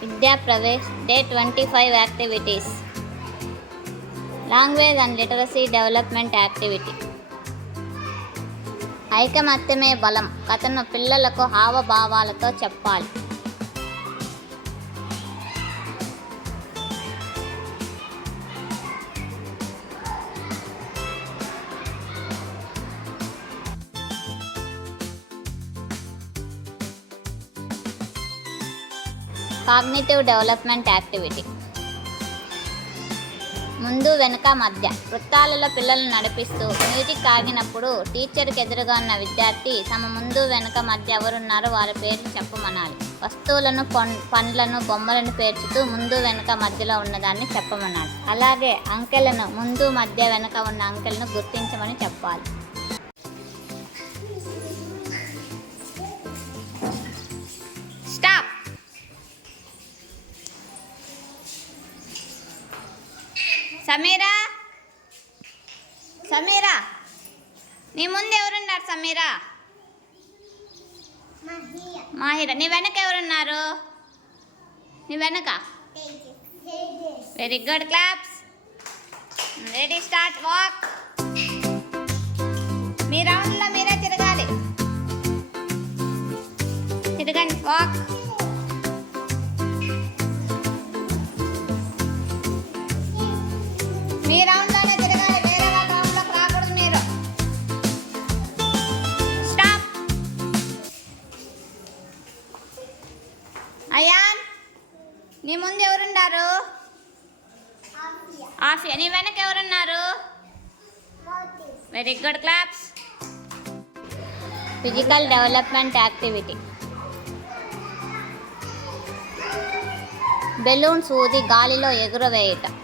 విద్యా Pravesh day 25 activities. Language and literacy development activity. ఐకమత్యమే బలం కథను పిల్లలకు హావభావాలతో చెప్పాలి. Cognitive development activity. ముందు వెనుక మధ్య వృత్తాలలో పిల్లలను నడిపిస్తూ మ్యూజిక్ ఆగినప్పుడు టీచర్కి ఎదురుగా ఉన్న విద్యార్థి తమ ముందు వెనుక మధ్య ఎవరున్నారో వారి పేర్లు చెప్పమనాలి. వస్తువులను పండ్లను బొమ్మలను పేర్చుతూ ముందు వెనుక మధ్యలో ఉన్నదాన్ని చెప్పమనాలి. అలాగే అంకెలను ముందు మధ్య వెనుక ఉన్న అంకెలను గుర్తించమని చెప్పాలి. స్టాప్. సమీరా, సమీరా, నీ ముందు ఎవరున్నారు? సమీరా, మాహిరా. నీ వెనక ఎవరున్నారు? నీ వెనక. Very good, claps. Ready, start, walk. మీ రౌండ్లో మీరే తిరగాలి. తిరగండి, వాక్. మీ రౌండ్లోనే తిరగాలి, వేరే వాళ్ళ రౌండ్లోకి రాకూడదు మీరు. స్టాప్. అయాన్, నీ ముందు ఎవరున్నారు? ఆఫియా. నీ వెనక ఎవరున్నారు? Very good, claps. Physical development activity. Balloons ఊది గాలిలో ఎగురవేయటం.